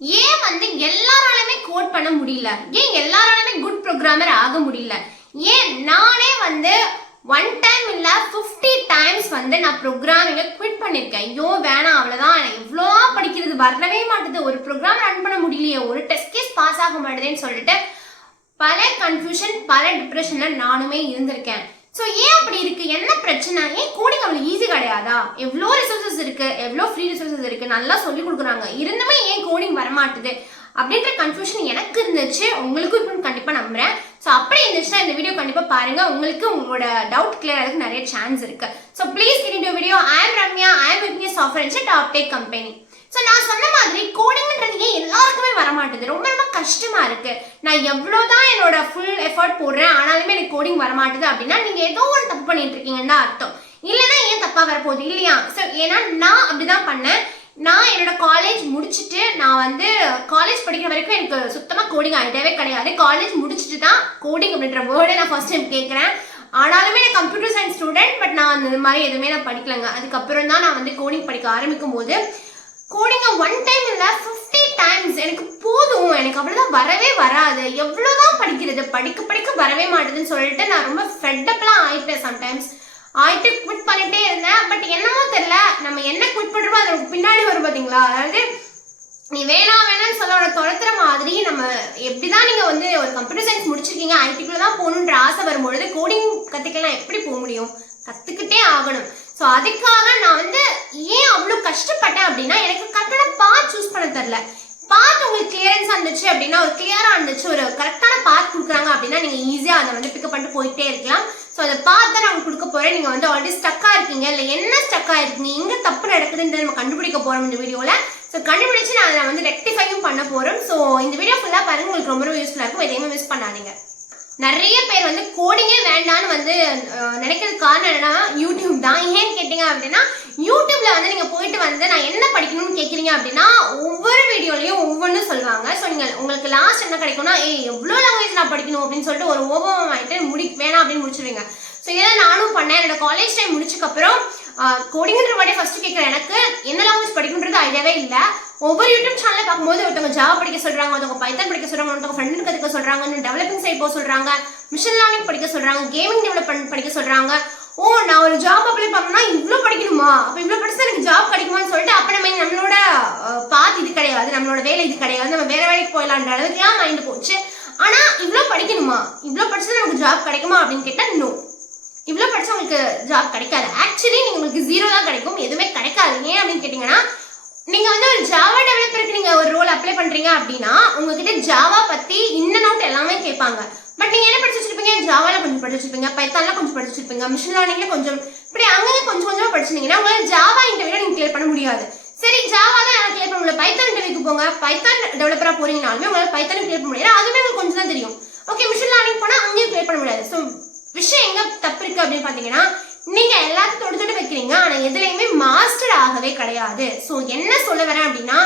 ஏன் வந்து எல்லாராலுமே கோட் பண்ண முடியல? ஏன் எல்லாராலுமே குட் ப்ரோக்ராமர் ஆக முடியல? ஏன் நானே வந்து 1 டைம் இல்ல 50 டைம்ஸ் வந்து நான் ப்ரோக்ராமிங்க குவிட் பண்ணிருக்கேன். ஐயோ வேணாம், அவ்வளவுதான், எவ்வளோ படிக்கிறது வரவே மாட்டுது, ஒரு ப்ரோக்ராம் ரன் பண்ண முடியலையே, ஒரு டெஸ்ட் கேஸ் பாஸ் ஆக மாட்டேதுன்னு சொல்லிட்டு பல கன்ஃபியூஷன், பல டிப்ரெஷன்ல நானுமே இருந்திருக்கேன். ஸோ ஏன் அப்படி இருக்கு? என்ன பிரச்சனை? ஏன் கோடிங் அவ்வளோ ஈஸி கிடையாதா? எவ்வளோ ரிசோர்ஸஸ் இருக்கு, எவ்வளோ ஃப்ரீ ரிசோர்ஸஸ் இருக்கு, நல்லா சொல்லி கொடுக்குறாங்க, இருந்துமே ஏன் கோடிங் வரமாட்டுது அப்படின்ற கன்ஃபியூஷன் எனக்கு இருந்துச்சு. உங்களுக்கும் இப்போ கண்டிப்பாக நம்புறேன். ஸோ அப்படி இருந்துச்சுன்னா இந்த வீடியோ கண்டிப்பாக பாருங்க, உங்களுக்கு உங்களோட டவுட் கிளியர் ஆகிறதுக்கு நிறைய சான்ஸ் இருக்கு. So please get into video. I am Ramya, I am with software engineer top tech company. So நான் சொன்ன மாதிரி கோடிங்ன்றது ஏன் எல்லாருக்குமே வரமாட்டுது, ரொம்ப ரொம்ப கஷ்டமா இருக்கு. நான் எவ்வளோதான் என்னோட ஃபுல் எஃபர்ட் போடுறேன், ஆனாலுமே எனக்கு கோடிங் வரமாட்டுது அப்படின்னா நீங்க ஏதோ ஒரு தப்பு பண்ணிட்டு இருக்கீங்கன்னு தான் அர்த்தம். இல்லைன்னா ஏன் தப்பா வரப்போகுது இல்லையா? ஸோ ஏன்னா நான் அப்படிதான் பண்ணேன். நான் என்னோட காலேஜ் முடிச்சுட்டு, நான் வந்து காலேஜ் படிக்கிற வரைக்கும் எனக்கு சுத்தமாக கோடிங் ஐடியாவே கிடையாது. காலேஜ் முடிச்சுட்டு தான் கோடிங் அப்படின்ற வேர்டை நான் ஃபர்ஸ்ட் டைம் கேட்குறேன். ஆனாலுமே நான் கம்ப்யூட்டர் சயின்ஸ் ஸ்டூடெண்ட், பட் நான் அந்த மாதிரி எதுவுமே நான் படிக்கலங்க. அதுக்கப்புறம் தான் நான் வந்து கோடிங் படிக்க ஆரம்பிக்கும் போது கோடிங்க 1 டைம் இல்லை 50 டைம்ஸ் எனக்கு போதும், எனக்கு அவ்வளோதான், வரவே வராது, எவ்வளோதான் படிக்கிறது, படிக்க வரவே மாட்டேதுன்னு சொல்லிட்டு நான் ரொம்ப ஃபெட்டப்லாம் ஆயிட்டேன். சம்டைம்ஸ் ஆயிட்டு குவிட் பண்ணிட்டே இருந்தேன். பட் என்னமோ தெரியல, நம்ம என்ன குவிட் பண்ணுறோமோ அது நமக்கு பின்னாடி வரும் பார்த்தீங்களா? அதாவது நீ வேணாம்னு சொல்ல துரத்துற மாதிரி நம்ம எப்படிதான் நீங்க வந்து ஒரு கம்ப்யூட்டர் சயின்ஸ் முடிச்சிருக்கீங்க, ஐடிக்குள்ள தான் போகணுன்ற ஆசை வரும்பொழுது கோடிங் கத்துக்கலாம் எப்படி போக முடியும்? கத்துக்கிட்டே ஆகணும். ஸோ அதுக்காக நான் வந்து ஏன் அவ்வளோ கஷ்டப்பட்டேன் அப்படின்னா, எனக்கு கரெக்டான பாத் சூஸ் பண்ண தெரியல. பாத் உங்களுக்கு கிளியரன்ஸாக இருந்துச்சு அப்படின்னா, ஒரு கிளியராக இருந்துச்சு, ஒரு கரெக்டான பாத் கொடுக்குறாங்க அப்படின்னா நீங்கள் ஈஸியாக அதை வந்து பிக்கப் பண்ணிட்டு போயிட்டே இருக்கலாம். ஸோ அதை பார்த்து தான் நான் கொடுக்க போகிறேன். நீங்கள் வந்து ஆல்ரெடி ஸ்டக்காக இருக்கீங்க, இல்லை என்ன ஸ்டக்காக இருக்கீங்க, எங்கே தப்பு நடக்குதுன்னு நம்ம கண்டுபிடிக்க போகிறோம் இந்த வீடியோவில். ஸோ கண்டுபிடிச்சு நான் அதை வந்து ரெக்டிஃபையும் பண்ண போகிறோம். ஸோ இந்த வீடியோ ஃபுல்லாக பாருங்கள், உங்களுக்கு ரொம்ப யூஸ்ஃபுல்லாக இருக்கும். எதையுமே மிஸ் பண்ணாதீங்க. நிறைய பேர் வந்து கோடிங்கே வேண்டான்னு வந்து நினைக்கிறது காரணம் என்னன்னா யூடியூப் தான். ஏன்னு கேட்டீங்க அப்படின்னா, யூடியூப்ல வந்து நீங்க போயிட்டு வந்து நான் என்ன படிக்கணும்னு கேட்குறீங்க அப்படின்னா ஒவ்வொரு வீடியோலையும் ஒவ்வொன்றும் சொல்லுவாங்க. ஸோ நீங்க உங்களுக்கு லாஸ்ட் என்ன கிடைக்கும்னா, எவ்வளோ லாங்குவேஜ் நான் படிக்கணும் அப்படின்னு சொல்லிட்டு ஒரு ஓபம் ஆயிட்டு வேணாம் அப்படின்னு முடிச்சிருவீங்க. ஸோ இதை நானும் பண்ணேன். என்னோட காலேஜ் டைம் முடிச்சதுக்கப்புறம் கோடிங்கிற மாதிரி ஃபர்ஸ்ட் கேட்குறேன், எனக்கு என்ன லாங்குவேஜ் படிக்கணுன்றது ஐடியாவே இல்லை. ஒவ்வொரு யூடியூப் சேனலை பார்க்கும்போது ஒருத்தவங்க ஜாவா படிக்க சொல்றாங்க, ஒருத்தவங்க பைத்தன் படிக்க சொல்றாங்க, ஒருத்தவங்க ஃப்ரண்ட் கற்றுக்க சொல்றாங்க, டெவலப்பிங் சைட் போக சொல்றாங்க, மிஷின் லேர்னிங் படிக்க சொல்றாங்க, கேமிங் டெவலப்மெண்ட் படிக்க சொல்றாங்க. ஓ, நான் ஒரு ஜாப் அப்ளை பண்ணணும்னா இவ்வளோ படிக்கணுமா, அப்போ இவ்வளோ படிச்சா எனக்கு ஜாப் கிடைக்குமான்னு சொல்லிட்டு அப்போ நம்மளோட பாத் இது கிடையாது, நம்மளோட வேலை இது கிடையாது, நம்ம வேற வேலைக்கு போயிடலான்ற அளவுக்குலாம் மைண்டு போச்சு. ஆனா இவ்வளோ படிக்கணுமா, இவ்வளோ படிச்சா நமக்கு ஜாப் கிடைக்குமா அப்படின்னு கேட்டால் நோ, இவ்வளோ படிச்சா உங்களுக்கு ஜாப் கிடைக்காது. ஆக்சுவலி உங்களுக்கு 0 தான் கிடைக்கும், எதுவுமே கிடைக்காது. ஏன் அப்படின்னு கேட்டீங்கன்னா, நீங்க வந்து ஒரு ஜாவா டெவலப்பருக்கு நீங்க ஒரு ரோல் அப்ளை பண்றீங்க அப்படின்னா உங்ககிட்ட ஜாவா பத்தி இன்ன நோட் எல்லாமே கேட்பாங்க. பட் நீங்க என்ன படிச்சு வச்சிருப்பீங்க? ஜாவால கொஞ்சம் படிச்சு வச்சிருப்பீங்க, பைத்தான்ல கொஞ்சம் படிச்சு வச்சிருப்பீங்க, மிஷின் லேர்னிங்ல கொஞ்சம், இப்படி அங்கங்க கொஞ்சம் கொஞ்சமா படிச்சிருந்தீங்கன்னா உங்களால ஜாவா இன்டர்வியூல நீங்க கிளியர் பண்ண முடியாது. சரி, ஜாவா தான் எனக்கு கிளியர் பண்ண முடியல, பைத்தான் இன்டர்வியூக்கு போங்க, பைத்தான் டெவலப்பரா போறீங்கனாலுமே உங்களால பைத்தான் கிளியர் பண்ண முடியாது, அதுவே உங்களுக்கு கொஞ்சம் தான் தெரியும். ஓகே, மிஷின் லேர்னிங் போனா அங்கேயும் கிளியர் பண்ண முடியாது. ஸோ விஷயம் எங்க தப்பு இருக்கு அப்படின்னு பாத்தீங்கன்னா, நீங்க எல்லாத்தையும் தொட்டு வைக்கிறீங்க, ஆனா எதுலையுமே மாஸ்டர் ஆகவே கிடையாது. ஸோ என்ன சொல்ல வரேன் அப்படின்னா,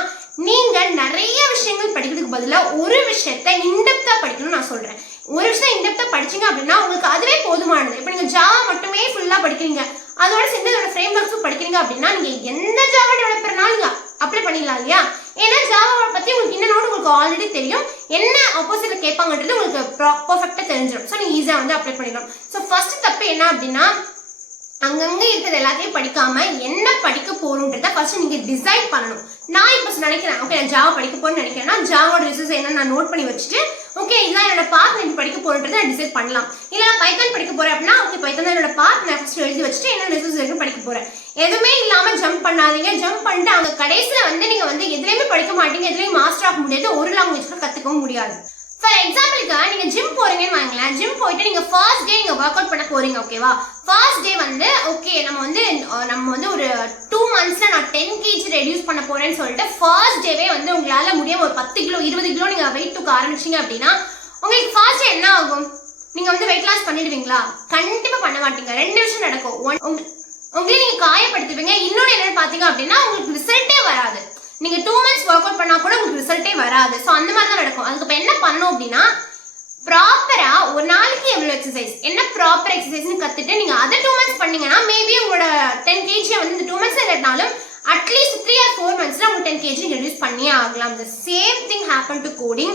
நீங்க நிறைய விஷயங்கள் படிக்கிறதுக்கு பதிலாக ஒரு விஷயத்த இன்டெப்தா படிக்கணும்னு நான் சொல்றேன். ஒரு விஷயம் இன்டெப்தா படிச்சீங்க அப்படின்னா உங்களுக்கு அதுவே போதுமானது. இப்போ நீங்க ஜாவா மட்டுமே ஃபுல்லா படிக்கிறீங்க, அதோட சேர்ந்து அதோட ஃப்ரேம் ஒர்க்ஸும் படிக்கிறீங்க அப்படின்னா நீங்க எந்த ஜாவா டெவலப்பர்னாலும் நீங்க அப்ளை பண்ணிடலாம் இல்லையா? ஏன்னா ஜாவாவை பத்தி உங்களுக்கு இன்னும் உங்களுக்கு ஆல்ரெடி தெரியும், என்ன ஆப்போசிட்ல கேட்பாங்கன்றது உங்களுக்கு பர்ஃபெக்டா தெரிஞ்சிடும். ஸோ நீங்க ஈஸியா வந்து அப்ளை பண்ணிடலாம். ஸோ ஃபர்ஸ்ட் தப்பு என்ன அப்படின்னா, அங்கங்க இருக்கிறது எல்லாத்தையும் படிக்காம என்ன படிக்க போறோம்ன்றத ஃபர்ஸ்ட் நீங்க டிசைட் பண்ணணும். நான் இப்போ நினைக்கிறேன், ஓகே நான் ஜாவா படிக்க போறேன்னு நினைக்கிறேன்னா ஜாவோட ரிசோர்ஸ் என்ன நான் நோட் பண்ணி வச்சுட்டு, ஓகே இதான் என்னோட பாத் நான் படிக்க போறேன்றதை நான் டிசைட் பண்ணலாம். இல்லை நான் பைத்தான் படிக்க போறேன் அப்படின்னா, ஓகே பைத்தான் தான் என்னோட பாத், நான் ஃபர்ஸ்ட் எழுதி வச்சுட்டு என்ன ரிசோர்ஸ் இருக்குன்னு படிக்க போறேன். எதுவுமே இல்லாம ஜம்ப் பண்ணாதீங்க. ஜம்ப் பண்ணிட்டு அவங்க கடைசியில வந்து நீங்க வந்து எதுலையுமே படிக்க மாட்டீங்க, எதுலையும் மாஸ்டர் ஆக முடியாது, ஒரு லாங்குவேஜ் கூட கத்துக்கவும் முடியாது. ஃபார் எக்ஸாம்பிளுக்கு நீங்க ஜிம் போறீங்கன்னு வாங்களேன், ஜிம் போயிட்டு நீங்க ஃபர்ஸ்ட் டே நீங்க ஒர்க் அவுட் பண்ண போறீங்க, ஓகேவா? ஃபர்ஸ்ட் டே வந்து ஓகே நம்ம வந்து ஒரு 2 monthsல நான் 10 kg ரெடியூஸ் பண்ண போறேன்னு சொல்லிட்டு ஃபர்ஸ்ட் டேவே வந்து உங்களால முடியாம ஒரு 10 கிலோ 20 கிலோ நீங்க வெயிட் தூக்க ஆரம்பிச்சீங்க அப்படின்னா உங்களுக்கு ஃபர்ஸ்ட் டே என்ன ஆகும்? நீங்க வந்து வெயிட் லாஸ் பண்ணிடுவீங்களா? கண்டிப்பா பண்ண மாட்டீங்க. 2 விஷயம் நடக்கும். உங்களை நீங்க காயப்படுத்துவீங்க, இன்னொன்னு என்னன்னு பாத்தீங்க அப்படின்னா உங்களுக்கு ரிசல்ட்டே வராது. நீங்க 2 months ஒர்க் அவுட் பண்ணா கூட உங்களுக்கு ரிசல்ட்டே வராது. ஸோ அந்த மாதிரி தான் நடக்கும். அதுக்கு இப்போ என்ன பண்ணணும் அப்படின்னா, ப்ராப்பரா ஒரு நாளைக்கு எவ்வளவு எக்ஸசைஸ், என்ன ப்ராப்பர் எக்ஸசைஸ்னு கத்துட்டு நீங்க அதை 2 months பண்ணீங்கன்னா மேபி உங்களோட 10 kg வந்து இந்த 2 months இல்லைனாலும் அட்லீஸ்ட் 3 or 4 monthsல உங்க 10 kg ரெடியூஸ் பண்ணியே ஆகலாம். the same thing happen to coding.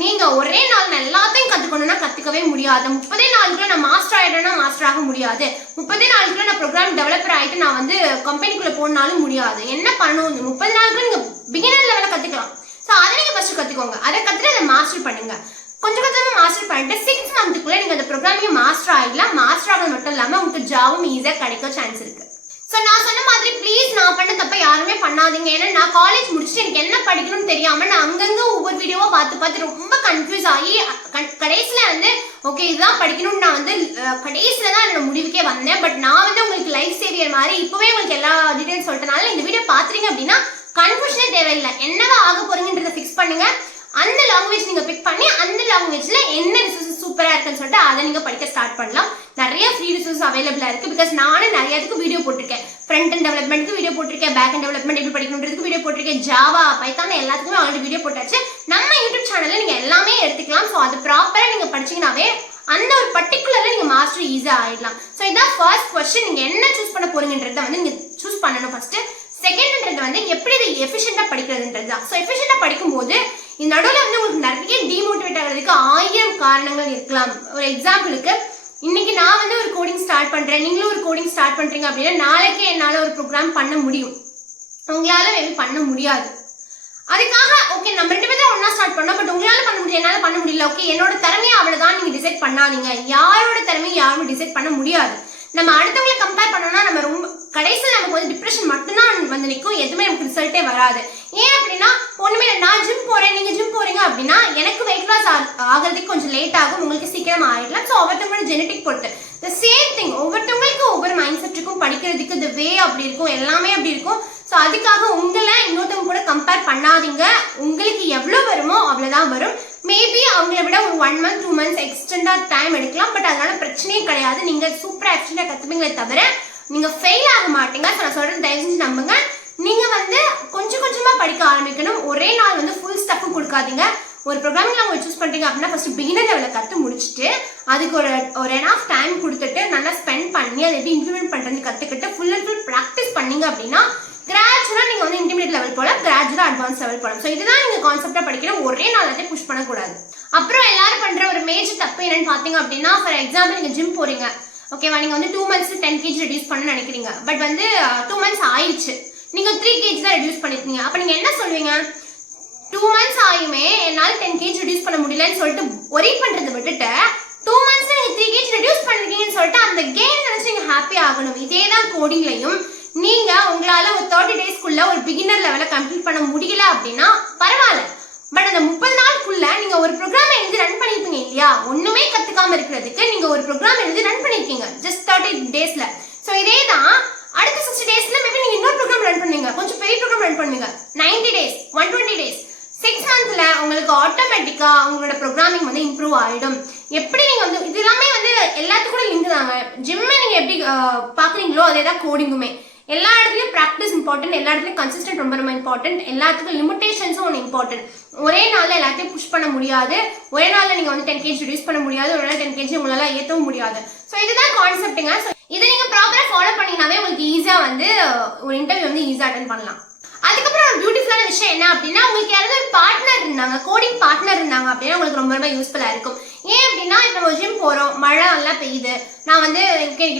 நீங்க ஒரே நாள் எல்லாத்தையும் கத்துக்கணும்னா கத்துக்கவே முடியாது. 30 நாளுக்குள்ள நான் மாஸ்டர் ஆயிட்டேன்னா மாஸ்டர் ஆக முடியாது. 30 நாளுக்குள்ள நான் ப்ரோக்ராம் டெவலப்பர் ஆயிட்டு நான் வந்து கம்பெனிக்குள்ள போனாலும் முடியாது. என்ன பண்ணணும், 30 நாளுக்குள்ள நீங்க பிகினர் லெவல்ல கத்துக்கலாம். சோ அதை நீங்க ஃபர்ஸ்ட் கத்துக்கோங்க. அதை கத்துட்டு அதை மாஸ்டர் பண்ணுங்க. கொஞ்சம் கொஞ்சமா மாஸ்டர் பண்ணிட்டு 6 மந்த்துக்குள்ள நீங்க அந்த ப்ரோக்ராமிங் மாஸ்டர் ஆயிடலாம். மாஸ்டர் ஆகிறது மட்டும் இல்லாம உங்களுக்கு ஜாபும் ஈஸியா கிடைக்க சான்ஸ் இருக்கு. சோ நான் சொன்ன மாதிரி ப்ளீஸ் நான் பண்ண தப்ப யாருமே பண்ணாதீங்க. ஏன்னா நான் காலேஜ் முடிச்சுட்டு எனக்கு என்ன படிக்கணும்னு தெரியாம நான் அங்கங்க ஒவ்வொரு வீடியோவா பார்த்து ரொம்ப கன்ஃபியூஸ் ஆகி கடைசியில வந்து ஓகே இதுதான் படிக்கணும்னு நான் வந்து கடைசியில தான் என்னோட முடிவுக்கே வந்தேன். பட் நான் வந்து உங்களுக்கு லைஃப் சேவியர் மாதிரி இப்பவே உங்களுக்கு எல்லா டீடைல்ஸ் சொல்லிட்டனால இந்த வீடியோ பாத்துறீங்க அப்படின்னா கன்ஃபியூஷனே தேவையில்லை. என்னவா ஆக போறீங்கன்றத ஃபிக்ஸ் பண்ணுங்க. அந்த லாங்குவேஜ் நீங்க பிக் பண்ணி அந்த லாங்குவேஜ்ல என்ன ரிசோர்சஸ் சூப்பரா இருக்குன்னு சொல்லிட்டு அதை நீங்க படிக்க ஸ்டார்ட் பண்ணலாம். நிறைய ஃப்ரீ ரிசோர்ஸ் அவைலபிளா இருக்கு. பிகாஸ் நானும் நிறையதுக்கு வீடியோ போட்டிருக்கேன். ஃப்ரண்ட் அண்ட் டெவலப்மெண்ட்க்கு வீடியோ போட்டிருக்கேன், பேக் அண்ட் டெவலப்மெண்ட் எப்படி படிக்கணுன்றதுக்கு வீடியோ போட்டிருக்கேன், ஜாவா பைத்தான் எல்லாத்துக்குமே ஆல்ரெடி வீடியோ போட்டாச்சு. நம்ம யூடியூப் சேனல்ல நீங்க எல்லாமே எடுத்துக்கலாம். ஸோ அது ப்ராப்பரா நீங்க படிச்சீங்கன்னாவே அந்த ஒரு பர்டிகுலர்ல நீங்க மாஸ்டர் ஈஸியா ஆயிடலாம். ஸோ இதான் ஃபர்ஸ்ட் கொஸ்டின். நீங்க என்ன சூஸ் பண்ண போறீங்கன்றத வந்து நீங்க சூஸ் பண்ணணும் ஃபர்ஸ்ட். செகண்ட்ன்றது வந்து எப்படி இதை எஃபிஷியண்டா படிக்கிறதுன்றது தான். ஸோ எஃபிஷியண்டா படிக்கும்போது இந்த நடுவில் வந்து உங்களுக்கு நிறைய டிமோட்டிவேட் ஆகிறதுக்கு 1000 காரணங்கள் இருக்கலாம். ஒரு எக்ஸாம்பிளுக்கு இன்னைக்கு நான் வந்து ஒரு கோடிங் ஸ்டார்ட் பண்றேன், நீங்களும் ஒரு கோடிங் ஸ்டார்ட் பண்றீங்க அப்படின்னா நாளைக்கே என்னால ஒரு ப்ரோக்ராம் பண்ண முடியும், உங்களால மேபி பண்ண முடியாது. அதுக்காக ஓகே நம்ம 2 பேரும் ஒன்னா ஸ்டார்ட் பண்ணோம், பட் உங்களால பண்ண முடியும் என்னால பண்ண முடியல. ஓகே என்னோட திறமையை அவ்வளவுதான் நீங்க டிசைட் பண்ணாதீங்க. யாரோட திறமையும் யாருமே டிசைட் பண்ண முடியாது. நம்ம அடுத்தவங்களை கம்பேர் பண்ணோம்னா நம்ம ரொம்ப கடைசியில் நமக்கு வந்து டிப்ரெஷன் மட்டும்தான் வந்து நிற்கும். எதுவுமே நமக்கு ரிசல்ட்டே வராது. ஏன் அப்படின்னா ஒண்ணுமே நான் ஜிம் போறேன், நீங்க ஜிம் போறீங்க அப்படின்னா எனக்கு வெயிட் லாஸ் ஆகிறதுக்கு கொஞ்சம் லேட் ஆகும், உங்களுக்கு சீக்கிரம் ஆயிடலாம். ஸோ ஒவ்வொருத்தவங்களோட ஜெனட்டிக் பொறுத்து த சேம் திங் ஒவ்வொருத்தவங்களுக்கு ஒவ்வொரு மைண்ட் செட் இருக்கும், படிக்கிறதுக்கு இந்த வே அப்படி இருக்கும், எல்லாமே அப்படி இருக்கும். ஸோ அதுக்காக உங்களை இன்னொருத்தவங்க கூட கம்பேர் பண்ணாதீங்க. உங்களுக்கு எவ்வளோ வருமோ அவ்வளோதான் வரும். மேபி அவங்கள விட ஒரு 1 month 2 months எக்ஸ்டெண்டா டைம் எடுக்கலாம். பட் அதனால பிரச்சனையே கிடையாது. நீங்க சூப்பரா எக்ஸ்டெண்டா கத்துப்பீங்களே தவிர நீங்க ஃபெயில் ஆக மாட்டீங்க. ஸோ நான் சொல்றது தயவு செஞ்சு நம்புங்க. நீங்க வந்து கொஞ்சம் கொஞ்சமா படிக்க ஆரம்பிக்கணும். ஒரே நாள் வந்து ஃபுல் ஸ்டஃப்பும் கொடுக்காதீங்க. ஒரு ப்ரோக்ராமிங் லாங்குவேஜ் சூஸ் பண்றீங்க அப்படின்னா ஃபர்ஸ்ட் பிகினர் லெவலில் கற்று முடிச்சுட்டு அதுக்கு ஒரு எனாஃப் டைம் கொடுத்துட்டு நல்லா ஸ்பெண்ட் பண்ணி அதை எப்படி இம்ப்ளிமெண்ட் பண்றது கற்றுக்கிட்டு ஃபுல் அண்ட் ஃபுல் ப்ராக்டிஸ் பண்ணீங்க அப்படின்னா கிராஜுவலா நீங்க வந்து இன்டர்மீடியட் லெவல் போலாம், கிராஜுவலா அட்வான்ஸ் லெவல் போலாம். ஸோ இதுதான் நீங்க கான்செப்டா படிக்கணும். ஒரே நாளே புஷ் பண்ணக்கூடாது. அப்புறம் எல்லாரும் பண்ற ஒரு மேஜர் தப்பு என்னன்னு பாத்தீங்க அப்படின்னா ஃபார் எக்ஸாம்பிள் நீங்க ஜிம் போறீங்க, ஓகேவா, நீங்க வந்து 2 months 10 kg ரெடியூஸ் பண்ண நினைக்கிறீங்க. பட் வந்து 2 months ஆயிடுச்சு, நீங்க 3 kg தான் ரெடியூஸ் பண்ணிருக்கீங்க. அப்ப நீங்க என்ன சொல்லுவீங்க? 2 months ஆயுமே என்னால 10 kg ரெடியூஸ் பண்ண முடியலன்னு சொல்லிட்டு ஒரி பண்றதை விட்டுட்டு 2 months நீங்க 3 kg ரெடியூஸ் பண்ணிருக்கீங்கன்னு சொல்லிட்டு அந்த கெயின் நினைச்சு நீங்க ஹாப்பி ஆகணும். இதேதான் கோடிங்லயும் நீங்க உங்களால ஒரு 30 daysக்குள்ள ஒரு பிகினர் லெவல கம்ப்ளீட் பண்ண முடியல அப்படின்னா பரவாயில்ல. பட் அந்த 30 நாளுக்குள்ள நீங்க ஒரு ப்ரோக்ராம் எழுதி ரன் பண்ணிருப்பீங்க இல்லையா, ஒண்ணுமே கத்துக்காம இருக்கிறதுக்கு நீங்க ஒரு ப்ரோக்ராம் எழுதி ரன் பண்ணிருக்கீங்க ஜஸ்ட் 30 daysல. சோ இதேதான் அடுத்த 60 daysல மேபி நீங்க இன்னொரு ப்ரோக்ராம் ரன் பண்ணுவீங்க, கொஞ்சம் பெரிய ப்ரோக்ராம் ரன் பண்ணுவீங்க. 90 days 120 days 6 monthsல உங்களுக்கு ஆட்டோமேட்டிக்கா உங்களோட ப்ரோக்ராமிங் வந்து இம்ப்ரூவ் ஆயிடும். எப்படி நீங்க வந்து இது எல்லாமே வந்து எல்லாத்துக்கும் லிங்க் தாங்க. ஜிம்மை நீங்க எப்படி பாக்குறீங்களோ அதேதான் கோடிங்குமே. எல்லா இடத்துலயும் ப்ராக்டிஸ் இம்பார்ட்டன்ட், எல்லா இடத்துலயும் கன்சிஸ்டன்ட் ரொம்ப ரொம்ப இம்பார்ட்டன்ட், எல்லாத்துக்கும் லிமிடேஷன்ஸும் ஒன்று இம்பார்ட்டன்ட். ஒரே நாள்ல எல்லாத்தையும் புஷ் பண்ண முடியாது, ஒரே நாள்ல நீங்க வந்து 10 kg ரெடியூஸ் பண்ண முடியாது, ஒரு நாள் 10 kg உங்களால ஏற்றவும் முடியாது. ஸோ இதுதான் கான்செப்ட்டுங்க. ஸோ இதை நீங்க ப்ராப்பரா ஃபாலோ பண்ணீங்கன்னாவே உங்களுக்கு ஈஸியா வந்து ஒரு இன்டர்வியூ வந்து ஈஸியா அட்டென்ட் பண்ணலாம். அதுக்கப்புறம் ஒரு பியூட்டிஃபுல்லான விஷயம் என்ன அப்படின்னா உங்களுக்கு யாராவது ஒரு பார்ட்னர் இருந்தாங்க, கோடிங் பார்ட்னர் இருந்தாங்க அப்படின்னா உங்களுக்கு ரொம்ப ரொம்ப யூஸ்ஃபுல்லா இருக்கும். ஏன் அப்படின்னா இப்போ நம்ம ஜிம் போறோம், மழை நல்லா பெய்யுது, நான் வந்து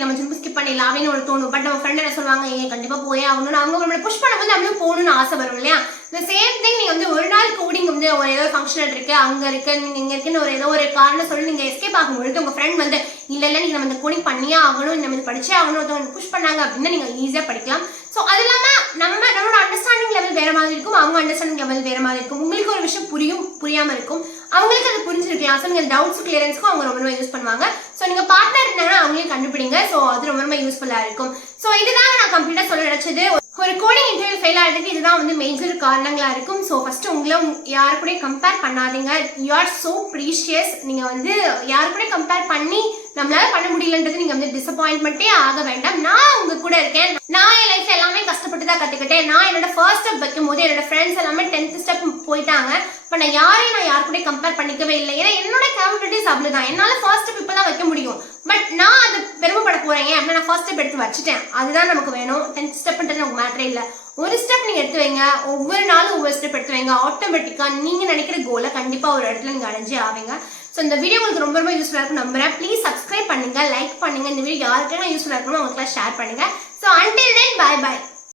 நம்ம ஜிம் ஸ்கிப் பண்ணிடலாம் அப்படின்னு ஒரு தோணும். பட் நம்ம ஃப்ரெண்ட் என்ன சொல்லுவாங்க, ஏன் கண்டிப்பா போயே ஆகணும்னு அவங்க நம்மளை புஷ் பண்ணும்போது நம்மளும் போகணும்னு ஆசை வரும் இல்லையா. இந்த சேம் திங் நீங்க வந்து ஒரு நாள் கோடிங் வந்து ஒரு ஏதோ ஃபங்க்ஷன் இருக்கு, அங்க இருக்கு, நீங்க இங்க இருக்குன்னு ஒரு ஏதோ ஒரு காரணம் சொல்லி நீங்க எஸ்கேப் ஆகும்பொழுது உங்க ஃப்ரெண்ட் வந்து இல்ல நீங்க நம்ம இந்த கோடிங் பண்ணியே ஆகணும், நம்ம இது படிச்சே ஆகணும், ஒருத்தவங்க புஷ் பண்ணாங்க அப்படின்னா நீங்க ஈஸியா படிக்கலாம். ஸோ அது இல்லாம நம்மளோட அண்டர்ஸ்டாண்டிங் லெவல் வேற மாதிரி இருக்கும், அவங்க அண்டர்ஸ்டாண்டிங் லெவல் வேற மாதிரி இருக்கும். உங்களுக்கு ஒரு விஷயம் புரியாம இருக்கும், அவங்களுக்கு அது புரிஞ்சிருக்கலாம். ஸோ நீங்க டவுட்ஸ் கிளியரன்ஸ்க்கும் அவங்க ரொம்ப யூஸ் பண்ணுவாங்க. ஸோ நீங்க பார்ட்னர் இருந்தாங்கன்னா அவங்களையும் கண்டுபிடிங்க. ஸோ அது ரொம்ப யூஸ்ஃபுல்லா இருக்கும். ஸோ இதுதான் நான் கம்ப்ளீட்டா சொல்ல நினைச்சது. ஒரு கோடிங் இன்டர்வியூ ஃபெயில் ஆகிறதுக்கு இதுதான் வந்து மேஜர் காரணங்களா இருக்கும். ஸோ ஃபர்ஸ்ட் உங்களை யாரு கூட கம்பேர் பண்ணாதீங்க. You are so precious. நீங்க வந்து யாரு கூட கம்பேர் பண்ணி நம்மளால பண்ண முடியலன்றது நீங்க வந்து டிசப்பாயின்மெண்ட்டே ஆக வேண்டாம். நான் உங்க கூட இருக்கேன். நான் என் லைஃப்ல எல்லாமே கஷ்டப்பட்டு தான் கத்துக்கிட்டேன். நான் என்னோட ஃபர்ஸ்ட் ஸ்டெப் வைக்கும் போது என்னோட ஃப்ரெண்ட்ஸ் எல்லாமே 10th ஸ்டெப் போயிட்டாங்க. இப்போ நான் யார் கூட கம்பேர் பண்ணிக்கவே இல்லை. ஏன்னா என்னோட கேப்பபிலிட்டிஸ் அவ்வளவுதான். என்னால ஃபர்ஸ்ட் ஸ்டெப் இப்பதான் வைக்க முடியும். பட் நான் அதை பெருமைப்பட போறேன் அப்படின்னா நான் ஃபர்ஸ்ட் ஸ்டெப் எடுத்து வச்சுட்டேன். அதுதான் நமக்கு வேணும். 10th ஸ்டெப்ன்றது நமக்கு மேட்டரே இல்லை. ஒரு ஸ்டெப் நீங்க எடுத்து வைங்க. ஒவ்வொரு நாளும் ஒவ்வொரு ஸ்டெப் எடுத்து வைங்க. ஆட்டோமேட்டிக்கா நீங்க நினைக்கிற கோலை கண்டிப்பா ஒரு இடத்துல நீங்க அடைஞ்சே ஆவீங்க. ஸோ இந்த வீடியோ உங்களுக்கு ரொம்ப ரொம்ப யூஸ்ஃபுல்லாக இருக்கும் நம்புறேன். ப்ளீஸ் சப்ஸ்கிரைப் பண்ணுங்க, லைக் பண்ணுங்க. இந்த வீடியோ யாருக்கெல்லாம் யூஸ்ஃபுல்லாக இருக்கணும் அவங்களுக்குலாம் ஷேர் பண்ணுங்க. So until then bye by.